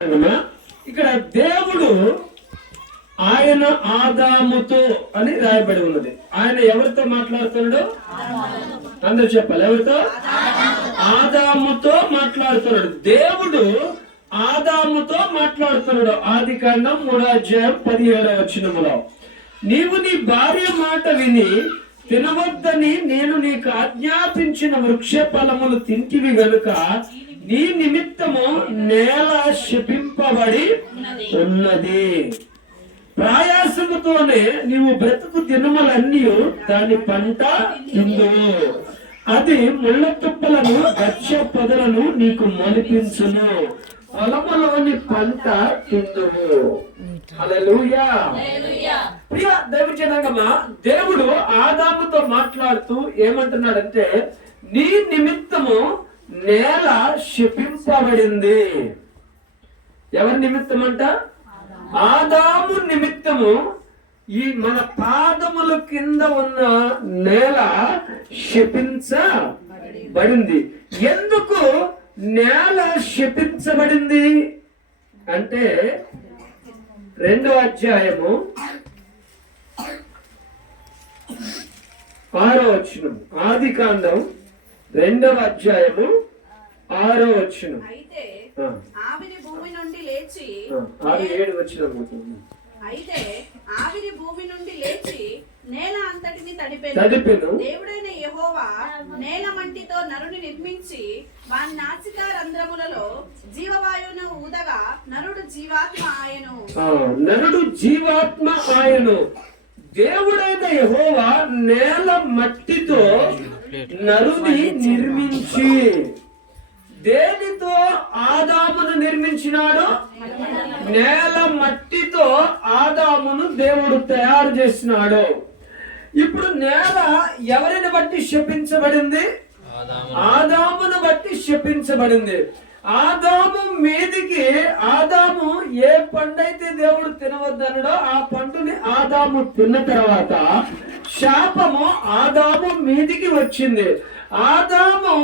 ఇక్కడ దేవుడు ఆయన ఆదాముతో అని రాయబడి ఉన్నది. ఆయన ఎవరితో మాట్లాడుతున్నాడు? అందరూ చెప్పాలి, ఎవరితో? ఆదాముతో మాట్లాడుతున్నాడు. దేవుడు ఆదాముతో మాట్లాడుతున్నాడు. ఆదికాండం 3:17 నీవు నీ భార్య మాట విని తినవద్దని నేను నీకు ఆజ్ఞాపించిన వృక్ష ఫలములు తింటివి గనుక నీ నిమిత్తము నేల శపింపబడి ఉన్నది. ప్రయాసముతోనే నీవు బ్రతుకు దినములన్నీ దాని పంట తిందువు. అది ముళ్ళ తుప్పలను గచ్చ పొదలను నీకు మొలిపించును. పొలములోని పంట తిందువు. హల్లెలూయా. ప్రియ దైవజనాంగమా, దేవుడు ఆదాముతో మాట్లాడుతూ ఏమంటున్నాడంటే, నీ నిమిత్తము నేల శపింపబడింది. ఎవరి నిమిత్తం అంట? ఆదాము నిమిత్తము ఈ మన పాదముల కింద ఉన్న నేల శపించబడింది. ఎందుకు నేల శపించబడింది అంటే 2వ అధ్యాయము 6వ వచనం. ఆదికాండం 2వ అధ్యాయము 6వ వచనం. అయితే ఆవిరి భూమి నుండి లేచి 6-7 వచనం. అయితే ఆవిరి భూమి నుండి లేచి నేల అంతటిని తడిపెను. దేవుడైన యెహోవా నేల మంటితో నరుని నిర్మించి వాని నాసికా రంధ్రములలో జీవవాయువును ఊదగా నరుడు జీవాత్మ ఆయను. దేవుడైన యెహోవా నేల మట్టితో నరుని నిర్మించి దేనితో ఆదామును నిర్మించినాడు? నేల మట్టితో ఆదామును దేవుడు తయారు చేసినాడు. ఇప్పుడు నేల ఎవరిని బట్టి శపించబడింది? ఆదామును బట్టి శపించబడింది. ఆదాము మీదికి ఆదాము ఏ పండైతే దేవుడు తినవద్దన్నాడో ఆ పండుని ఆదాము తిన్న తర్వాత శాపము ఆదాము మీదికి వచ్చింది. ఆదాము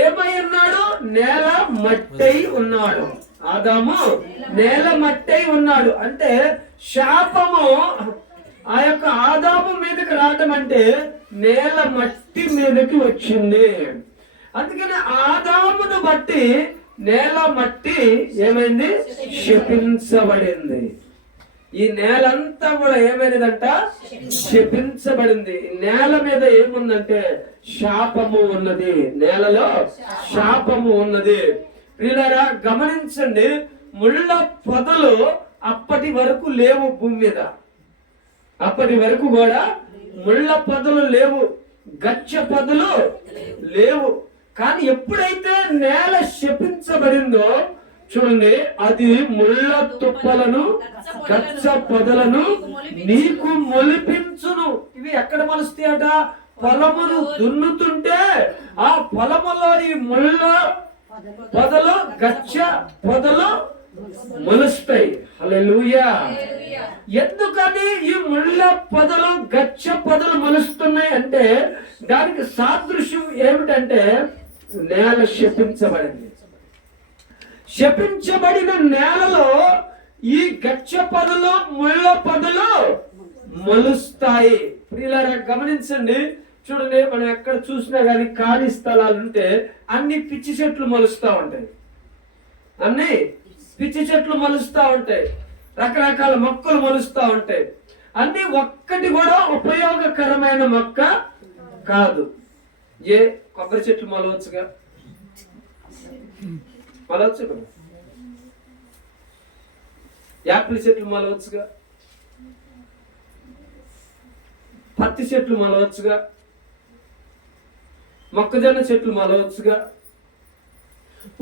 ఏమై ఉన్నాడు? నేల మట్టై ఉన్నాడు. ఆదాము నేల మట్టై ఉన్నాడు అంటే శాపము ఆ యొక్క ఆదాము మీదకి రావటం అంటే నేల మట్టి మీదకి వచ్చింది. అందుకని ఆదామును బట్టి నేల మట్టి ఏమైంది? శపించబడింది. ఈ నేలంతా కూడా ఏమైనదంట? శపించబడింది. నేల మీద ఏముందంటే శాపము ఉన్నది. నేలలో శాపము ఉన్నది. ప్రియులారా గమనించండి, ముళ్ళ పొదలు అప్పటి వరకు లేవు భూమి మీద. అప్పటి వరకు కూడా ముళ్ళ పొదలు లేవు, గచ్చ పొదలు లేవు. కానీ ఎప్పుడైతే నేల శపించబడిందో చూడండి, అది ముళ్ళ తుప్పలను గచ్చ పొదలను నీకు మొలిపించును. ఇవి ఎక్కడ మొలుస్తాయట? పొలమును దున్నుతుంటే ఆ పొలములో ఈ ముళ్ళ పొదలు గచ్చ పొదలు మొలుస్తాయి. హల్లెలూయా. ఎందుకని ఈ ముళ్ళ పొదలు గచ్చ పొదలు మొలుస్తున్నాయి అంటే దానికి సాదృశ్యం ఏమిటంటే నేల శపించబడింది. శపించబడిన నేలలో ఈ గచ్చ పొదలు ముళ్ళ పొదలు మొలుస్తాయి. ప్రియులారా గమనించండి, చూడండి, మనం ఎక్కడ చూసినా కానీ ఖాళీ స్థలాలు ఉంటే అన్ని పిచ్చి చెట్లు మొలుస్తూ ఉంటాయి. అన్ని పిచ్చి చెట్లు మొలుస్తూ ఉంటాయి, రకరకాల మొక్కలు మొలుస్తూ ఉంటాయి. అన్ని ఒక్కటి కూడా ఉపయోగకరమైన మొక్క కాదు. ఏ కొబ్బరి చెట్లు మొలవచ్చుగా, మొలవచ్చు కదా. యాపిల్ చెట్లు మొలవచ్చుగా, పత్తి చెట్లు మొలవచ్చుగా, మొక్కజొన్న చెట్లు మొలవచ్చుగా.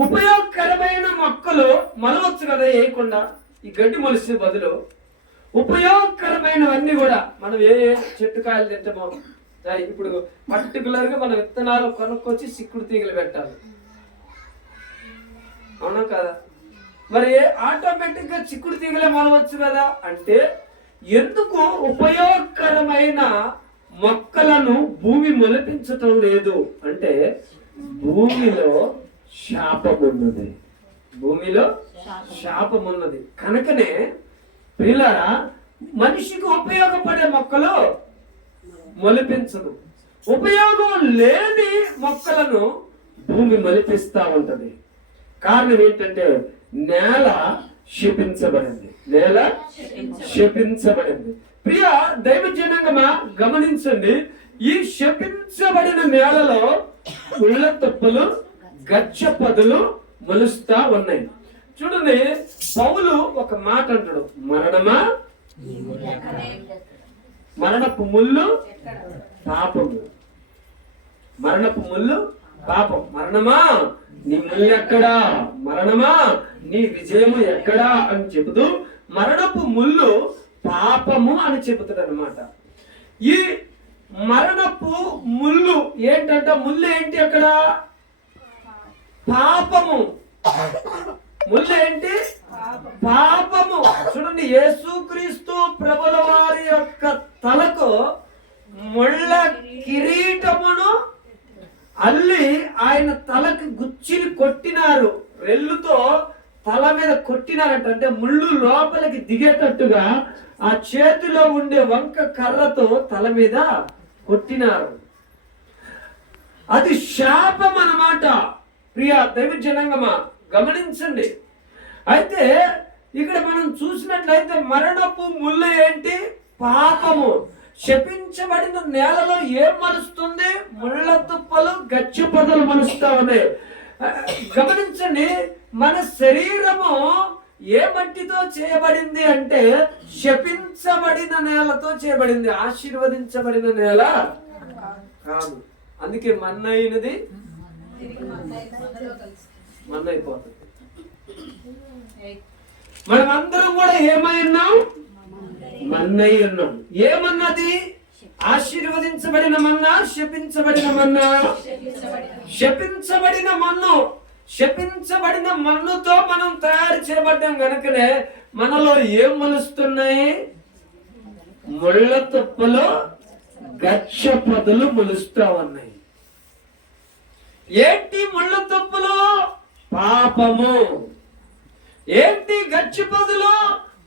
ఉపయోగకరమైన మొక్కలు మొలవచ్చు కదా వేయకుండా. ఈ గడ్డి మొలిసే బదులు ఉపయోగకరమైనవన్నీ కూడా మనం ఏ చెట్టు కాయలు తింటామో ఇప్పుడు పర్టికులర్ గా మన విత్తనాలు కొనుక్కొచ్చి సిక్కుడు తీగలు పెట్టాలి, అవునా కదా? మరి ఆటోమేటిక్ గా చిక్కుడు తీగలే మొలవచ్చు కదా. అంటే ఎందుకు ఉపయోగకరమైన మొక్కలను భూమి మొలిపించటం లేదు అంటే భూమిలో శాపం ఉన్నది. భూమిలో శాపం ఉన్నది. కనుకనే ప్రియులారా, మనిషికి ఉపయోగపడే మొక్కలు మొలిపించదు, ఉపయోగం లేని మొక్కలను భూమి మొలిపిస్తా ఉంటది. కారణం ఏంటంటే నేల శపించబడింది, నేల శపించబడింది. ప్రియ దైవ జనాంగమా గమనించండి, ఈ శపించబడిన నేలలో ముళ్ళ తుప్పలు గచ్చ పొదలు మొలుస్తా ఉన్నాయి. చూడండి, పౌలు ఒక మాట అంటాడు, మరణమా మరణపు ముళ్ళు పాపము, మరణపు ముళ్ళు పాపం. మరణమా నీ ముళ్ళు ఎక్కడా, మరణమా నీ విజయము ఎక్కడా అని చెబుతూ మరణపు ముళ్ళు పాపము అని చెబుతాడు అనమాట. ఈ మరణపు ముళ్ళు ఏంటంటే, ముళ్ళు ఏంటి అక్కడ? పాపము. ముళ్ళు ఏంటి? పాపము. చూడండి, యేసుక్రీస్తు ప్రభుల వారి యొక్క తలకు ముళ్ళ కిరీటమును అల్లి ఆయన తలకు గుచ్చిని కొట్టినారు, రెల్లుతో తల మీద కొట్టినారంట. అంటే ముళ్ళు లోపలికి దిగేటట్టుగా ఆ చేతిలో ఉండే వంక కర్రతో తల మీద కొట్టినారు. అది శాపం అన్నమాట. ప్రియ దైవ జనాంగమా గమనించండి. అయితే ఇక్కడ మనం చూసినట్లయితే మరణపు ముళ్ళు ఏంటి? పాపము. శపించబడిన నేలలో ఏం మలుస్తుంది? ముళ్ళ తుప్పలు గచ్చి పొదలు మలుస్తా ఉన్నాయి. గమనించండి, మన శరీరము ఏ మట్టితో చేయబడింది అంటే శపించబడిన నేలతో చేయబడింది, ఆశీర్వదించబడిన నేల కాదు. అందుకే మన్నైనది మన్నైపోతుంది. మనం అందరం కూడా ఏమై ఉన్నాం? మన్నై ఉన్నాం. ఏమన్నది? ఆశీర్వదించబడిన మన్నా, శపించబడిన మన్నా. శపించబడిన మన్ను, శపించబడిన మన్నుతో మనం తయారు చేయబడ్డాం. కనుకనే మనలో ఏం మొలుస్తున్నాయి? ముళ్ళ తుప్పలు గచ్చ పొదలు మొలుస్తా ఉన్నాయి. ఏంటి ముళ్ళ తుప్పలు? పాపము. ఏంటి గచ్చి పొదలు?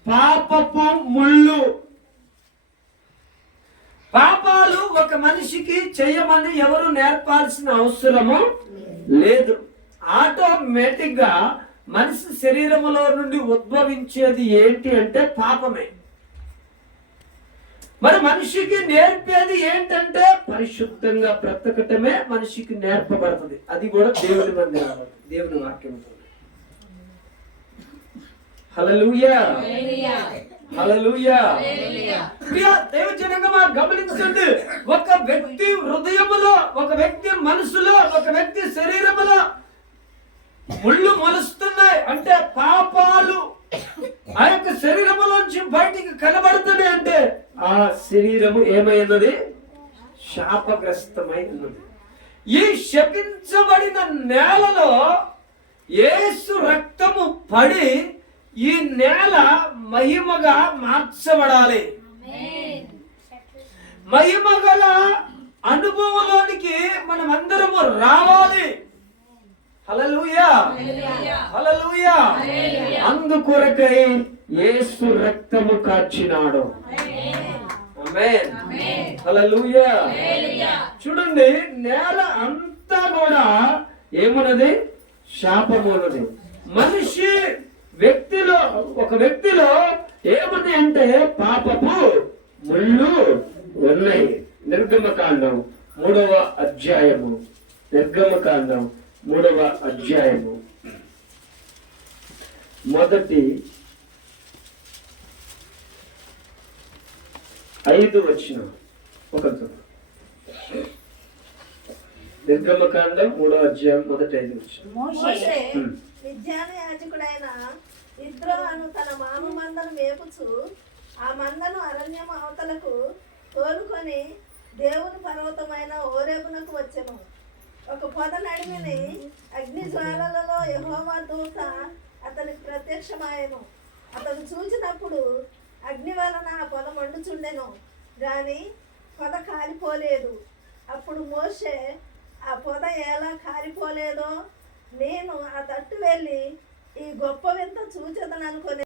పాపపు ముళ్ళు. పాపాలు ఒక మనిషికి చేయమని ఎవరు నేర్పాల్సిన అవసరము లేదు. ఆటోమేటిక్ గా మనిషి శరీరములో నుండి ఉద్భవించేది ఏంటి అంటే పాపమే. మరి మనిషికి నేర్పేది ఏంటంటే పరిశుద్ధంగా బ్రతకటమే మనిషికి నేర్పబడుతుంది. అది కూడా దేవుని మందిరాలు, దేవుని వాక్యం. హల్లెలూయా, హల్లెలూయా. దేవ జనాంగమా గమనించండి, ఒక వ్యక్తి హృదయములో, ఒక వ్యక్తి మనసులో, ఒక వ్యక్తి శరీరములో ముళ్ళు మొలుస్తున్నాయి అంటే పాపాలు ఆ యొక్క శరీరములోంచి బయటికి కనబడుతున్నాయి అంటే ఆ శరీరము ఏమైనది? శాపగ్రస్తమై ఉన్నది. ఈ శపించబడిన నేలలో యేసు రక్తము పడి ఈ నేల మహిమగా మార్చబడాలి. మహిమగల అనుభవంలోనికి మనం అందరము రావాలి. హల్లెలూయా, హల్లెలూయా. అందుకొరకై యేసు రక్తము కార్చినాడు. ఆమేన్, హల్లెలూయా. చూడండి, నేల అంతా కూడా ఏమున్నది? శాపము ఉన్నది. మనిషి వ్యక్తిలో, ఒక వ్యక్తిలో ఏమున్నాయి అంటే పాపపు ముళ్ళు ఉన్నాయి. నిర్గమకాండం 3వ అధ్యాయము, నిర్గమకాండం 3వ అధ్యాయము మొదటి 5 వచనం. ఒక నిర్గమకాండం 3వ అధ్యాయం మొదటి 5 వచనం. మోషే మిద్యాను యాజకుడైన ఇద్రో అను తన మామ మందను మేపుచు ఆ మందను అరణ్యం అవతలకు తోలుకొని దేవుని పర్వతమైన హోరేబునకు వచ్చెను. ఒక పొద నడిమిని అగ్ని జ్వాలలలో యెహోవా దూత అతనికి ప్రత్యక్షమాయెను. అతను చూచినప్పుడు అగ్ని వలన ఆ పొద మండుచుండెను, గాని పొద కాలిపోలేదు. అప్పుడు మోషే, ఆ పొద ఎలా కాలిపోలేదో నేను ఆ తట్టు వెళ్ళి ఈ గొప్ప వింత చూచెదను అనుకుని